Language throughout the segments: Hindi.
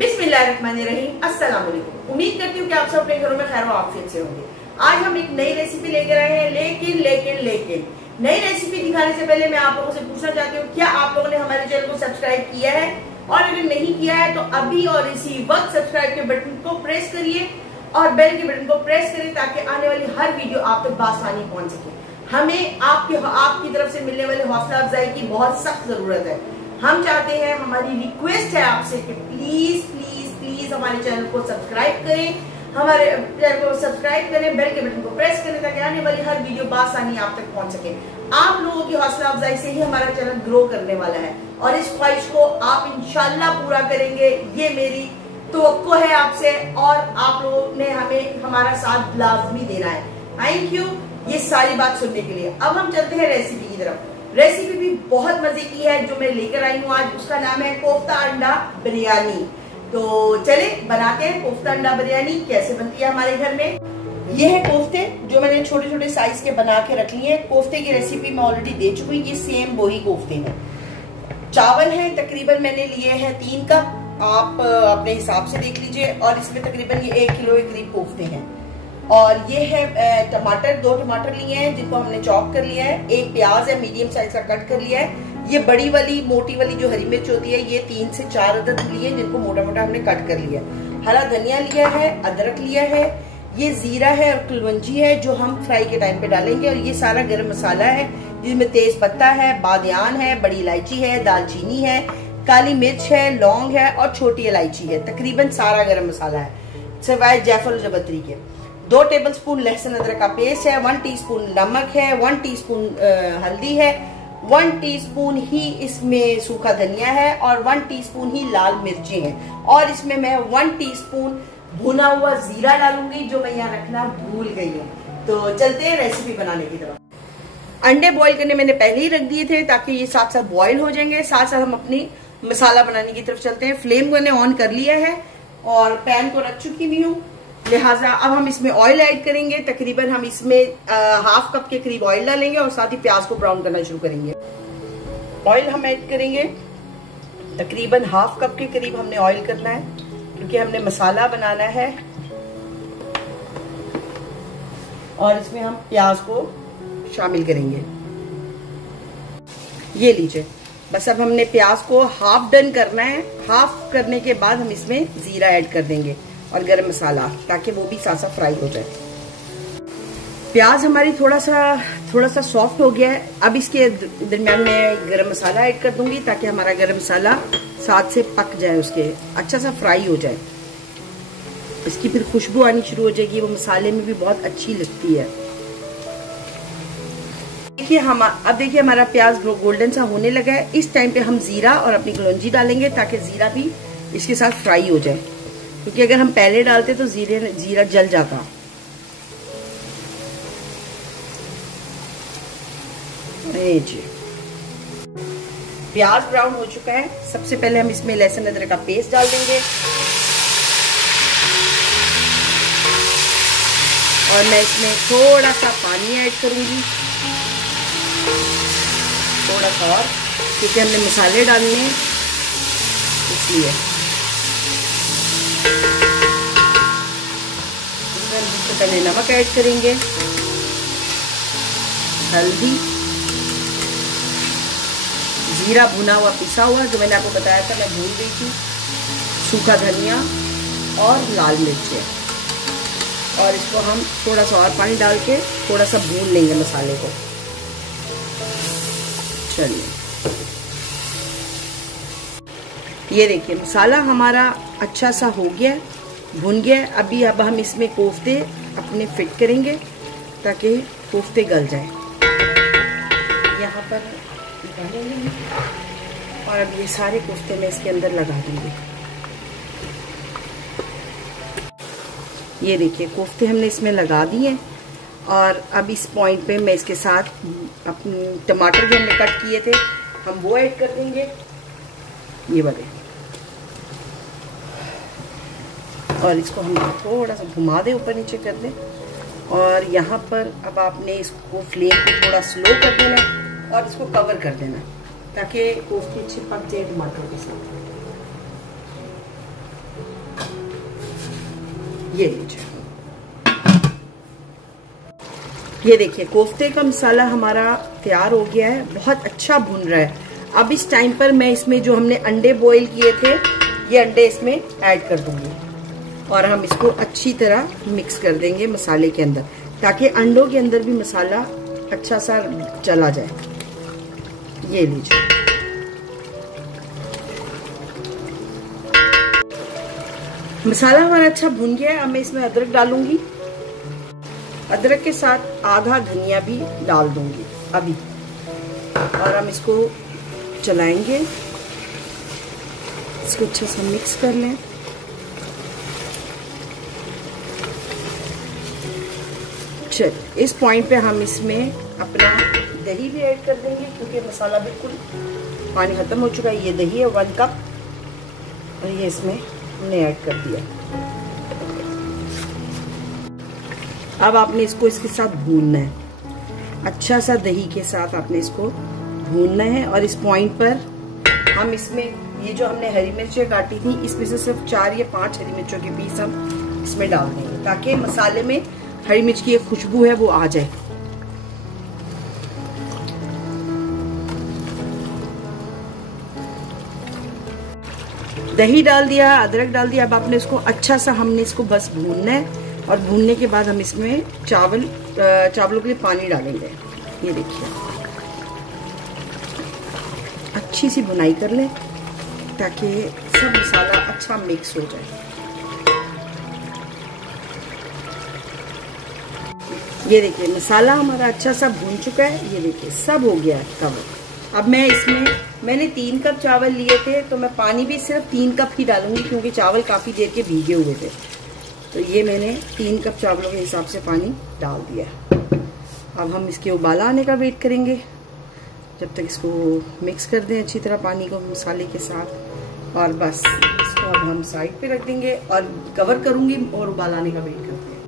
बिस्मिल्लाहिर्रहमानिर्रहीम। अस्सलाम वालेकुम। उम्मीद करती हूँ कि आप सब अपने घरों में खैर व आफियत से होंगे। आज हम एक नई रेसिपी लेकर आए हैं, लेकिन नई रेसिपी दिखाने से पहले मैं आप लोगों से पूछना चाहती हूँ, क्या आप लोगों ने हमारे चैनल को सब्सक्राइब किया है? और अगर नहीं किया है तो अभी और इसी वक्त सब्सक्राइब के बटन को प्रेस करिए और बेल के बटन को प्रेस करें ताकि आने वाली हर वीडियो आप तक बासानी पहुंच सके। हमें आपकी तरफ से मिलने वाले हौसला अफजाई की बहुत सख्त जरूरत है। हम चाहते हैं, हमारी रिक्वेस्ट है आपसे कि प्लीज प्लीज प्लीज हमारे चैनल को सब्सक्राइब करें, हमारे चैनल को सब्सक्राइब करें, बेल के बटन को प्रेस करें ताकि आने वाली हर वीडियो बासानी आप तक पहुंच सके। आप लोगों की हौसला अफजाई से ही हमारा चैनल ग्रो करने वाला है और इस ख्वाहिश को आप इंशाल्लाह पूरा करेंगे, ये मेरी तवक्को है आपसे। और आप लोगों ने हमें हमारा साथ लाजमी देना है। थैंक यू ये सारी बात सुनने के लिए। अब हम चलते हैं रेसिपी की तरफ। रेसिपी भी बहुत मजे की है जो मैं लेकर आई हूँ आज। उसका नाम है कोफ्ता अंडा बिरयानी। तो चले बनाते हैं कोफ्ता अंडा बिरयानी। कैसे बनती है हमारे घर में? ये है कोफ्ते जो मैंने छोटे छोटे साइज के बना के रख लिए। कोफ्ते की रेसिपी मैं ऑलरेडी दे चुकी हूँ। ये सेम वही कोफ्ते हैं। चावल है तकरीबन मैंने लिए हैं 3 कप। आप अपने हिसाब से देख लीजिए। और इसमें तकरीबन ये 1 किलो के करीब कोफ्ते हैं। और ये है टमाटर, 2 टमाटर लिए हैं जिनको हमने चॉप कर लिया है। 1 प्याज है मीडियम साइज का कट कर लिया है। ये बड़ी वाली मोटी वाली जो हरी मिर्च होती है ये 3 से 4 अदद लिए जिनको मोटा मोटा हमने कट कर लिया है। हरा धनिया लिया है, अदरक लिया है, ये जीरा है और कुलवंजी है जो हम फ्राई के टाइम पे डालेंगे। और ये सारा गरम मसाला है जिसमें तेज पत्ता है, बादियान है, बड़ी इलायची है, दालचीनी है, काली मिर्च है, लौंग है और छोटी इलायची है। तकरीबन सारा गरम मसाला है सिवाय जायफल और जवत्री के। 2 टेबलस्पून लहसुन अदरक का पेस्ट है, 1 टीस्पून नमक है, 1 टीस्पून हल्दी है, 1 टीस्पून ही इसमें सूखा धनिया है और 1 टीस्पून ही लाल मिर्ची है। और इसमें मैं 1 टीस्पून भुना हुआ जीरा डालूंगी जो मैं यहाँ रखना भूल गई हूँ। तो चलते हैं रेसिपी बनाने की तरफ। अंडे बॉईल करने मैंने पहले ही रख दिए थे ताकि ये साथ साथ बॉईल हो जाएंगे। साथ साथ हम अपनी मसाला बनाने की तरफ चलते हैं। फ्लेम मैंने ऑन कर लिया है और पैन को रख चुकी भी हूँ। लिहाजा अब हम इसमें ऑयल ऐड करेंगे। तकरीबन हम इसमें ½ कप के करीब ऑयल डालेंगे और साथ ही प्याज को ब्राउन करना शुरू करेंगे। ऑयल हम ऐड करेंगे तकरीबन ½ कप के करीब हमने ऑयल करना है क्योंकि हमने मसाला बनाना है। और इसमें हम प्याज को शामिल करेंगे। ये लीजिए, बस अब हमने प्याज को हाफ डन करना है। हाफ करने के बाद हम इसमें जीरा ऐड कर देंगे और गरम मसाला ताकि वो भी साथ साथ फ्राई हो जाए। प्याज हमारी थोड़ा सा सॉफ्ट हो गया है। अब इसके दरमियान में गरम मसाला ऐड कर दूंगी ताकि हमारा गरम मसाला साथ से पक जाए, उसके अच्छा सा फ्राई हो जाए। इसकी फिर खुशबू आनी शुरू हो जाएगी, वो मसाले में भी बहुत अच्छी लगती है। अब देखिए हमारा प्याज गोल्डन सा होने लगा है। इस टाइम पे हम जीरा और अपनी कलौंजी डालेंगे ताकि जीरा भी इसके साथ फ्राई हो जाए, क्योंकि अगर हम पहले डालते तो जीरा जल जाता। जी प्याज ब्राउन हो चुका है। सबसे पहले हम इसमें लहसुन अदरक का पेस्ट डाल देंगे और मैं इसमें थोड़ा सा पानी ऐड करूंगी, थोड़ा सा और, क्योंकि हमने मसाले डालने हैं इसलिए। सबसे पहले नमक ऐड करेंगे, हल्दी, जीरा भुना हुआ पिसा हुआ जो मैंने आपको बताया था, मैं भूल गई थी, सूखा धनिया और लाल मिर्च। और इसको हम थोड़ा सा और पानी डाल के थोड़ा सा भून लेंगे मसाले को। चलिए ये देखिए मसाला हमारा अच्छा सा हो गया, भुन गया। अब हम इसमें कोफ्ते अपने फिट करेंगे ताकि कोफ्ते गल जाए। यहाँ पर निकालेंगे और अब ये सारे कोफ्ते मैं इसके अंदर लगा दूंगी। ये देखिए कोफ्ते हमने इसमें लगा दिए। और अब इस पॉइंट पे मैं इसके साथ अपने टमाटर जो हमने कट किए थे हम वो ऐड कर देंगे, ये वाले। और इसको हम थोड़ा सा घुमा दें, ऊपर नीचे कर दें। और यहाँ पर अब आपने इसको फ्लेम को थोड़ा स्लो कर देना और इसको कवर कर देना ताकि कोफ्ते अच्छे पक जाए टमाटर के साथ। ये लीजिए, ये देखिए कोफ्ते का मसाला हमारा तैयार हो गया है, बहुत अच्छा भुन रहा है। अब इस टाइम पर मैं इसमें जो हमने अंडे बॉईल किए थे, ये अंडे इसमें ऐड कर दूंगी और हम इसको अच्छी तरह मिक्स कर देंगे मसाले के अंदर, ताकि अंडों के अंदर भी मसाला अच्छा सा चला जाए। ये लीजिए, मसाला हमारा अच्छा भुन गया है। अब मैं इसमें अदरक डालूंगी, अदरक के साथ आधा धनिया भी डाल दूंगी अभी, और हम इसको चलाएंगे, इसको अच्छे से मिक्स कर लें। चल इस पॉइंट पे हम इसमें अपना दही भी ऐड कर देंगे, क्योंकि मसाला बिल्कुल पानी खत्म हो चुका है। ये दही है 1 कप और ये इसमें हमने ऐड कर दिया। अब आपने इसको इसके साथ भूनना है, अच्छा सा दही के साथ आपने इसको भूनना है। और इस पॉइंट पर हम इसमें ये जो हमने हरी मिर्चें काटी थी, इसमें से सिर्फ 4 या 5 हरी मिर्चों के पीस हम इसमें डाल देंगे, ताकि मसाले में हरी मिर्च की एक खुशबू है वो आ जाए। दही डाल दिया, अदरक डाल दिया। अब आपने इसको अच्छा सा हमने इसको बस भूनना है, और भूनने के बाद हम इसमें चावलों के लिए पानी डालेंगे। ये देखिए, अच्छी सी भुनाई कर लें ताकि सब मसाला अच्छा मिक्स हो जाए। ये देखिए मसाला हमारा अच्छा सा भून चुका है, ये देखिए सब हो गया है कवर। अब मैं इसमें, मैंने 3 कप चावल लिए थे, तो मैं पानी भी सिर्फ 3 कप ही डालूंगी, क्योंकि चावल काफी देर के भीगे हुए थे। तो ये मैंने 3 कप चावलों के हिसाब से पानी डाल दिया। अब हम इसके उबाला आने का वेट करेंगे, जब तक इसको मिक्स कर दें अच्छी तरह पानी को मसाले के साथ। और बस इसको अब हम साइड पे रख देंगे और कवर करूंगी और उबाला आने का वेट करते हैं।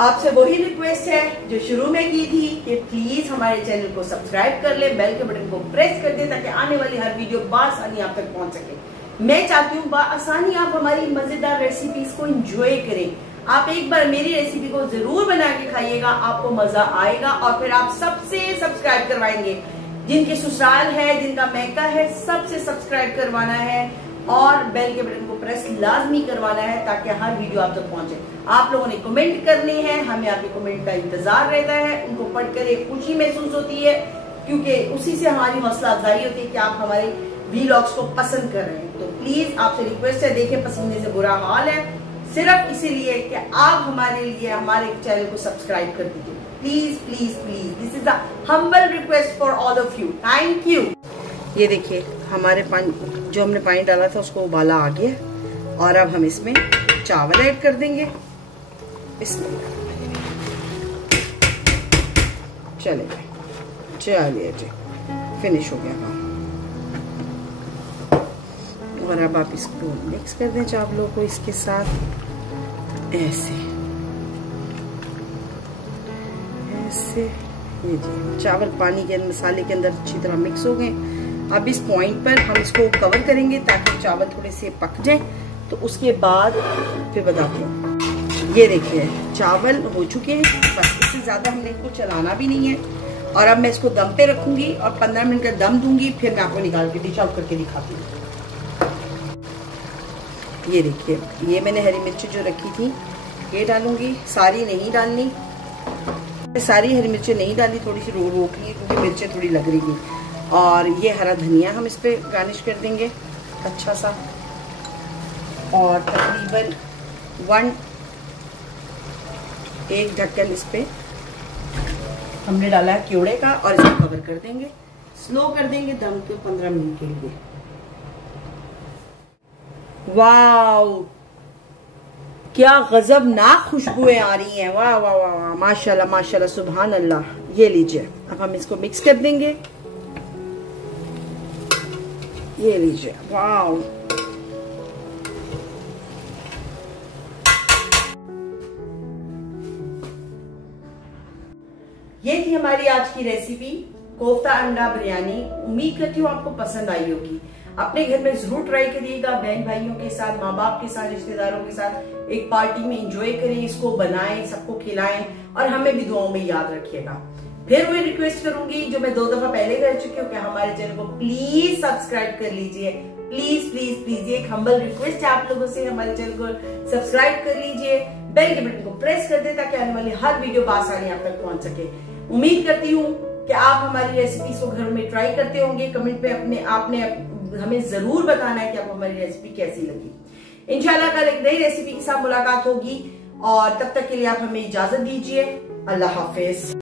आपसे वही रिक्वेस्ट है जो शुरू में की थी कि प्लीज हमारे चैनल को सब्सक्राइब कर ले, बेल के बटन को प्रेस कर दे, ताकि आने वाली हर वीडियो बआसानी आप तक पहुंच सके। मैं चाहती हूँ बआसानी आप हमारी मजेदार रेसिपीज को एंजॉय करें। आप एक बार मेरी रेसिपी को जरूर बना के खाइएगा, आपको मजा आएगा। और फिर आप सबसे सब्सक्राइब करवाएंगे, जिनके ससुराल है, जिनका मैका है, सबसे सब्सक्राइब करवाना है और बेल के बटन को प्रेस लाजमी करवाना है, ताकि हर वीडियो आप तक पहुंचे। आप लोगों ने कमेंट करने हैं, हमें आपके कमेंट का इंतजार रहता है, उनको पढ़कर एक खुशी महसूस होती है, क्योंकि उसी से हमारी हौसला अफजाई होती है कि आप हमारे वीलॉग्स को पसंद कर रहे हैं। तो प्लीज आपसे रिक्वेस्ट है, देखें पसंद से बुरा हाल है, सिर्फ इसीलिए कि आप हमारे लिए हमारे चैनल को सब्सक्राइब कर दीजिए। Please please please, this is the humble request for all of you. Thank you. ये देखिए हमारे पानी, जो हमने पानी डाला था उसको उबाला आ गया, और अब हम इसमें चावल ऐड कर देंगे। इसमें चलिए जी, फिनिश हो गया काम। और अब आप इसको मिक्स कर दें चावलों को इसके साथ, ऐसे ऐसे। ये जी चावल पानी के मसाले के अंदर अच्छी तरह मिक्स हो गए। अब इस पॉइंट पर हम इसको कवर करेंगे ताकि चावल थोड़े से पक जाए, तो उसके बाद फिर बताते हैं। ये देखिए चावल हो चुके हैं, बस इससे ज्यादा हमने इसको चलाना भी नहीं है। और अब मैं इसको दम पे रखूंगी और 15 मिनट का दम दूंगी, फिर मैं आपको निकाल के डिश आउट करके दिखाती हूँ। ये देखिए, ये मैंने हरी मिर्ची जो रखी थी ये डालूंगी, सारी नहीं डालनी, सारी हरी मिर्ची नहीं डाली, थोड़ी सी रोकनी है क्योंकि मिर्चें थोड़ी लग रही थी। और ये हरा धनिया हम इस पे गार्निश कर देंगे अच्छा सा, और तकरीबन 1 ढक्कन इस पे हमने डाला है क्योड़े का, और इसको कवर कर देंगे, स्लो कर देंगे दम को 15 मिनट के लिए। वाव, क्या गजबनाक खुशबुएं आ रही हैं, वाह वाह वाह वाह, माशाल्लाह माशाल्लाह, सुभान अल्लाह। ये लीजिए, अब हम इसको मिक्स कर देंगे। ये लीजिए, वाव। ये थी हमारी आज की रेसिपी, कोफ्ता अंडा बिरयानी। उम्मीद करती हूँ आपको पसंद आई होगी। अपने घर में जरूर ट्राई करिएगा, बहन भाइयों के साथ, माँ बाप के साथ, रिश्तेदारों के साथ एक पार्टी में एंजॉय करें, इसको बनाएं, सबको खिलाएं और हमें भी दुआओं में याद रखिएगा। फिर मैं रिक्वेस्ट करूंगी जो मैं 2 दफा पहले कर चुकी हूँ कि हमारे चैनल को प्लीज सब्सक्राइब कर लीजिए, प्लीज प्लीज प्लीज, ये एक हम्बल रिक्वेस्ट है आप लोगों से, हमारे चैनल को सब्सक्राइब कर लीजिए, बेल के बटन को प्रेस कर दे ताकि आने वाली हर वीडियो आसानी आप तक पहुंच सके। उम्मीद करती हूँ कि आप हमारी रेसिपीज को घर में ट्राई करते होंगे। कमेंट पे आपने हमें जरूर बताना है कि आपको हमारी रेसिपी कैसी लगी। इंशाल्लाह कल एक नई रेसिपी के साथ मुलाकात होगी और तब तक के लिए आप हमें इजाजत दीजिए। अल्लाह हाफिज।